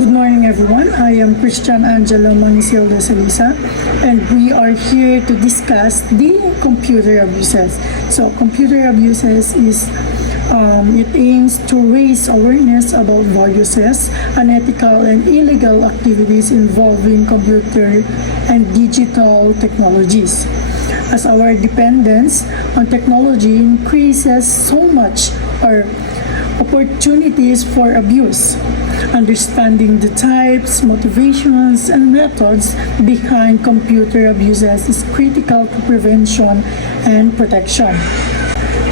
Good morning, everyone. I am Christian Angelo Manisio de Salisa, and we are here to discuss the computer abuses. So, computer abuses is it aims to raise awareness about viruses, unethical and illegal activities involving computer and digital technologies. As our dependence on technology increases so much, our opportunities for abuse. Understanding the types, motivations, and methods behind computer abuses is critical to prevention and protection.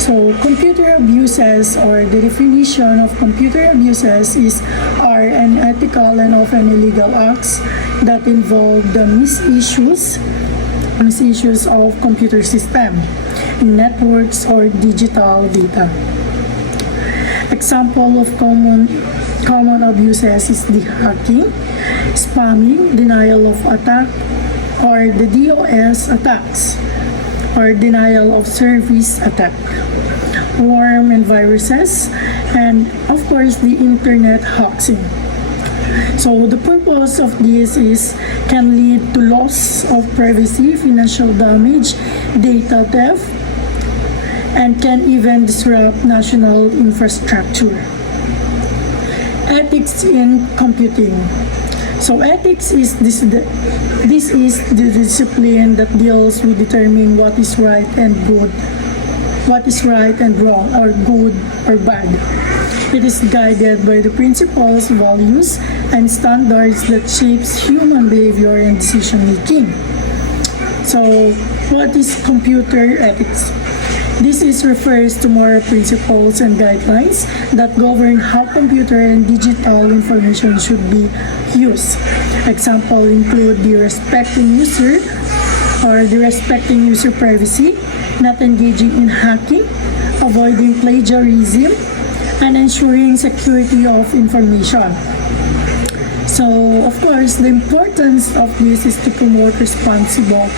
So, computer abuses, or the definition of computer abuses, are unethical and often illegal acts that involve the misuse of computer system, networks, or digital data. Example of common abuses is the hacking, spamming, denial of attack, or the DOS attacks, or denial of service attack, worm and viruses, and of course the internet hoaxing. So the purpose of this can lead to loss of privacy, financial damage, data theft, and can even disrupt national infrastructure. Ethics in computing. So ethics is this is the discipline that deals with determining what is right and good, what is right and wrong, or good or bad. It is guided by the principles, values, and standards that shapes human behavior and decision making. So, what is computer ethics? This refers to moral principles and guidelines that govern how computer and digital information should be used. Examples include the respecting user privacy, not engaging in hacking, avoiding plagiarism, and ensuring security of information. So, of course, the importance of this is to promote responsible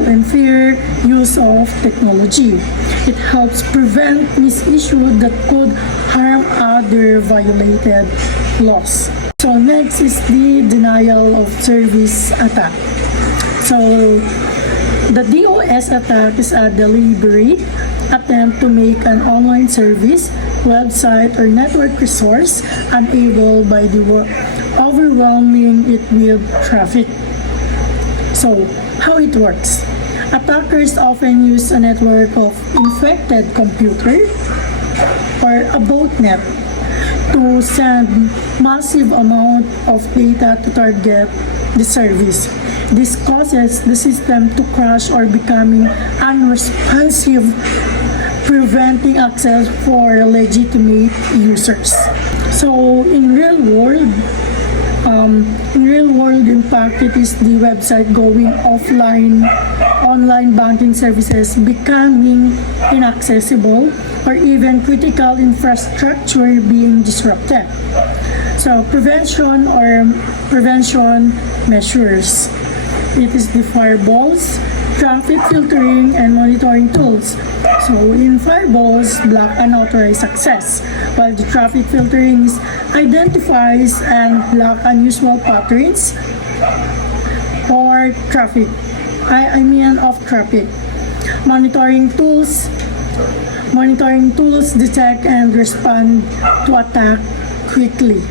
and fair use of technology. It helps prevent misuse that could harm other violated laws. So, next is the denial of service attack. So, the DOS attack is a deliberate attempt to make an online service, website, or network resource unable by the overwhelming it with traffic. So, how it works? Attackers often use a network of infected computer or a botnet to send massive amount of data to target the service. This causes the system to crash or becoming unresponsive, preventing access for legitimate users. So in real world impact, it is the website going offline, online banking services becoming inaccessible, or even critical infrastructure being disrupted. So prevention measures. It is the firewalls, traffic filtering, and monitoring tools. So in firewalls, block unauthorized access, while the traffic filtering identifies and block unusual patterns or traffic. Of traffic. Monitoring tools detect and respond to attack quickly.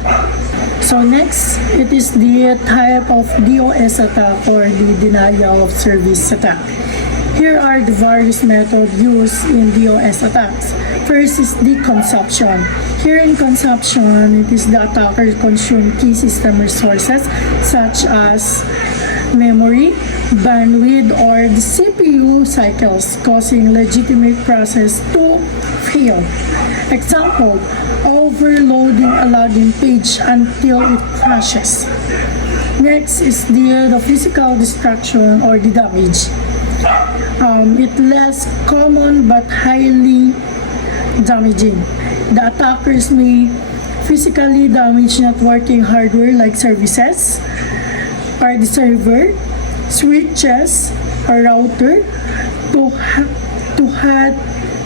So next, it is the type of DOS attack, or the denial of service attack. Here are the various methods used in DOS attacks. First is the consumption. Here in consumption, it is the attacker consume key system resources such as memory, bandwidth, or the CPU cycles, causing legitimate process to fail. Example, overloading a login page until it crashes. Next is the physical destruction or the damage. It's less common but highly damaging. The attackers may physically damage networking hardware like services, or the server, switches, or router to hack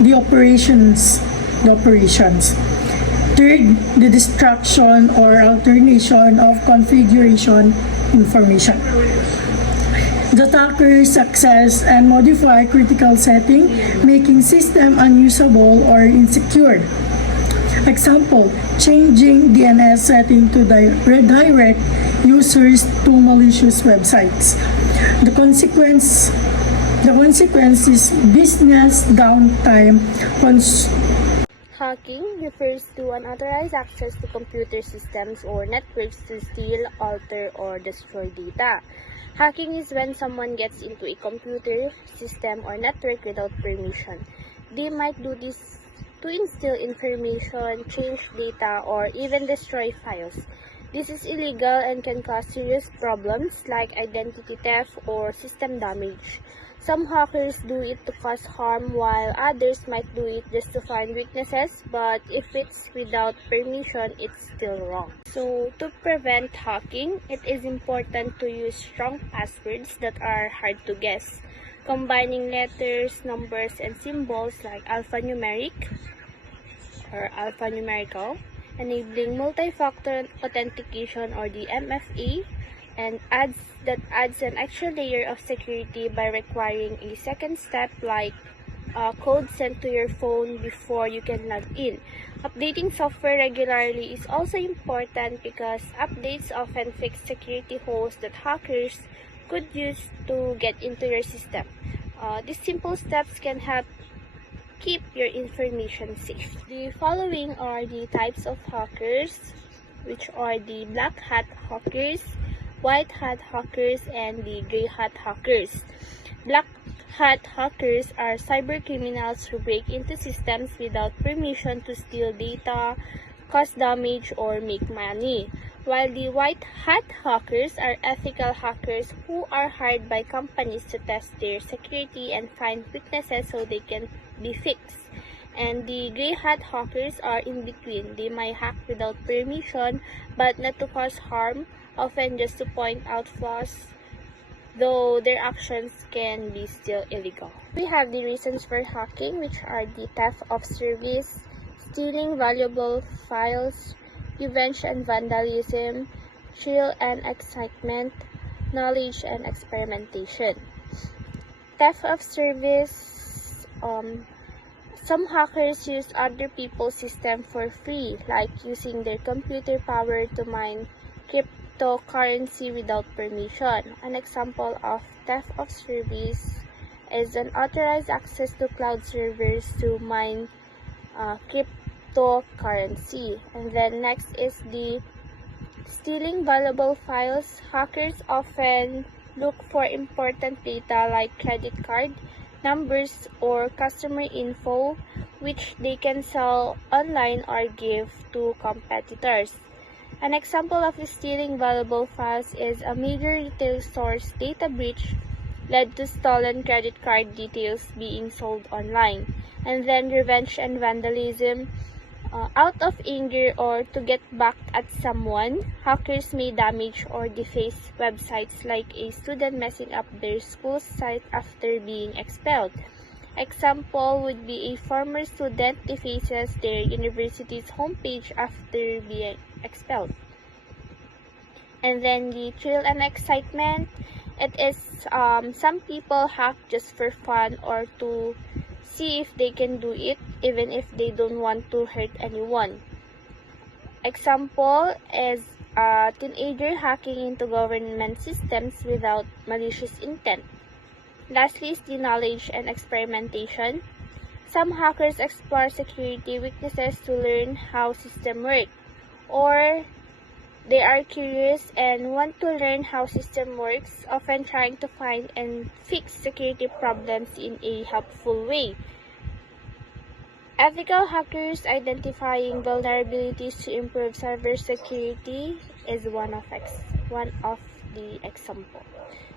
the operations. Third, the destruction or alternation of configuration information. The attackers access and modify critical setting, making system unusable or insecure. Example, changing DNS setting to redirect users to malicious websites. The consequence is business downtime. Hacking refers to unauthorized access to computer systems or networks to steal, alter, or destroy data. Hacking is when someone gets into a computer, system, or network without permission. They might do this to steal information, change data, or even destroy files. This is illegal and can cause serious problems like identity theft or system damage. Some hackers do it to cause harm while others might do it just to find weaknesses, but if it's without permission, it's still wrong. So to prevent hacking, it is important to use strong passwords that are hard to guess, combining letters, numbers, and symbols like alphanumeric or alphanumerical, enabling multi-factor authentication or the MFA, and adds an extra layer of security by requiring a second step like code sent to your phone before you can log in. Updating software regularly is also important because updates often fix security holes that hackers could use to get into your system. These simple steps can help keep your information safe. The following are the types of hackers, which are the black hat hackers, white hat hackers, and the gray hat hackers. Black hat hackers are cyber criminals who break into systems without permission to steal data, cause damage, or make money. While the white hat hackers are ethical hackers who are hired by companies to test their security and find weaknesses so they can be fixed. And the gray hat hackers are in between. They might hack without permission but not to cause harm, often just to point out flaws, though their actions can be still illegal. We have the reasons for hacking, which are the theft of service, stealing valuable files, revenge and vandalism, thrill and excitement, knowledge and experimentation. Theft of service, some hackers use other people's system for free, like using their computer power to mine cryptocurrency without permission. An example of theft of service is unauthorized access to cloud servers to mine cryptocurrency. And then next is the stealing valuable files. Hackers often look for important data like credit card numbers or customer info, which they can sell online or give to competitors. An example of stealing valuable files is a major retail store's data breach led to stolen credit card details being sold online. And then revenge and vandalism. Out of anger or to get back at someone, hackers may damage or deface websites like a student messing up their school site after being expelled. Example would be a former student defaces their university's homepage after being expelled. And then the thrill and excitement. It is some people hack just for fun or to see if they can do it even if they don't want to hurt anyone. Example is a teenager hacking into government systems without malicious intent. Lastly is the knowledge and experimentation. Some hackers explore security weaknesses to learn how systems work, or they are curious and want to learn how system works, often trying to find and fix security problems in a helpful way. Ethical hackers identifying vulnerabilities to improve cybersecurity is one of the examples.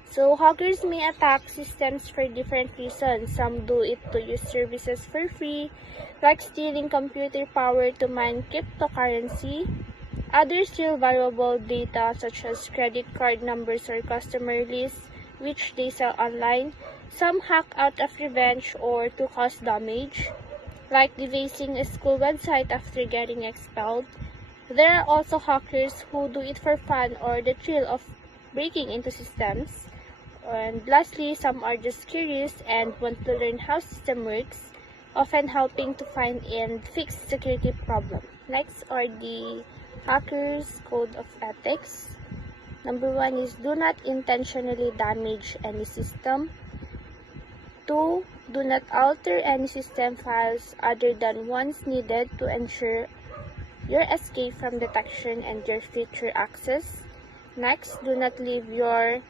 So hackers may attack systems for different reasons. Some do it to use services for free, like stealing computer power to mine cryptocurrency. Others steal valuable data such as credit card numbers or customer lists, which they sell online. Some hack out of revenge or to cause damage. like defacing a school website after getting expelled. There are also hackers who do it for fun or the thrill of breaking into systems. And lastly, some are just curious and want to learn how system works, often helping to find and fix security problem. Next are the hackers' code of ethics. Number 1 is do not intentionally damage any system. 2. Do not alter any system files other than ones needed to ensure your escape from detection and your future access. Next, do not leave your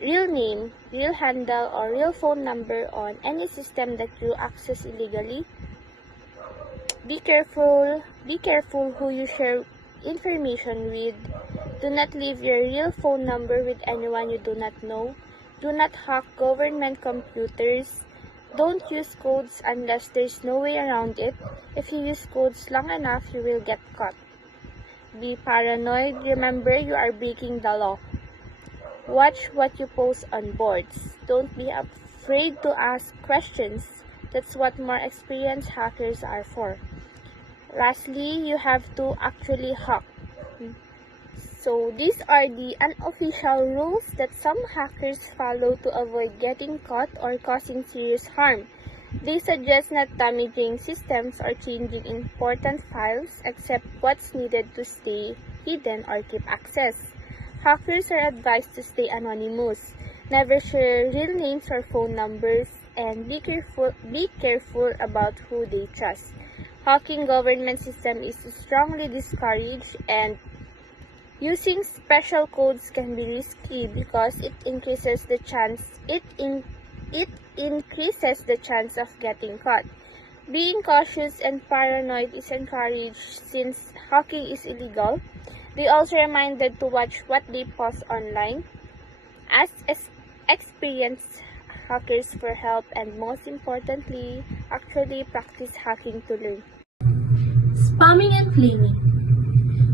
real name, real handle, or real phone number on any system that you access illegally. Be careful who you share information with. Do not leave your real phone number with anyone you do not know. Do not hack government computers. Don't use codes unless there's no way around it. If you use codes long enough, you will get caught. Be paranoid. Remember, you are breaking the law. Watch what you post on boards. Don't be afraid to ask questions. That's what more experienced hackers are for. Lastly, you have to actually hack. So these are the unofficial rules that some hackers follow to avoid getting caught or causing serious harm. They suggest not damaging systems or changing important files except what's needed to stay hidden or keep access. Hackers are advised to stay anonymous, never share real names or phone numbers, and be careful about who they trust. Hacking government system is strongly discouraged, and using special codes can be risky because it increases the chance of getting caught. Being cautious and paranoid is encouraged since hacking is illegal. They also reminded to watch what they post online. Ask experienced hackers for help, and most importantly, actually practice hacking to learn. Spamming and flaming.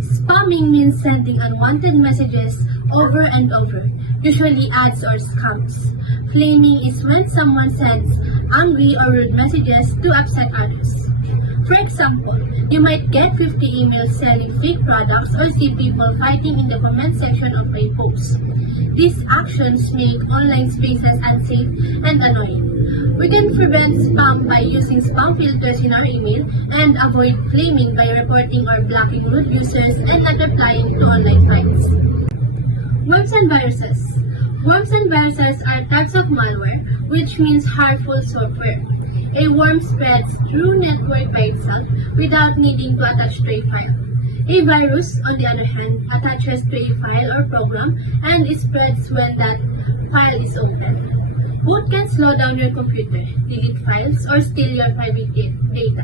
Spamming means sending unwanted messages over and over, usually ads or scams. Flaming is when someone sends angry or rude messages to upset others. For example, you might get 50 emails selling fake products or see people fighting in the comment section of a post. These actions make online spaces unsafe and annoying. We can prevent spam by using spam filters in our email and avoid flaming by reporting or blocking rude users and not replying to online fights. Worms and viruses. Worms and viruses are types of malware, which means harmful software. A worm spreads through network by itself without needing to attach to a file. A virus, on the other hand, attaches to a file or program and it spreads when that file is opened. Both can slow down your computer, delete files, or steal your private data.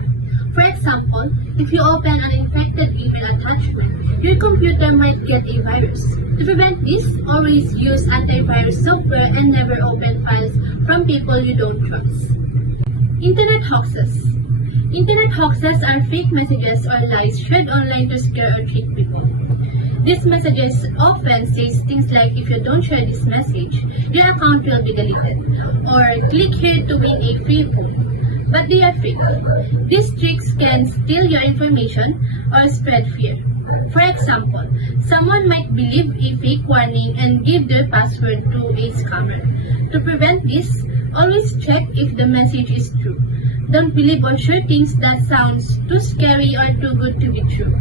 For example, if you open an infected email attachment, your computer might get a virus. To prevent this, always use antivirus software and never open files from people you don't trust. Internet hoaxes. Internet hoaxes are fake messages or lies shared online to scare or trick people. These messages often say things like, if you don't share this message, your account will be deleted, or click here to win a free phone. But they are fake. These tricks can steal your information or spread fear. For example, someone might believe a fake warning and give their password to a scammer. To prevent this, always check if the message is true. Don't believe or share things that sounds too scary or too good to be true.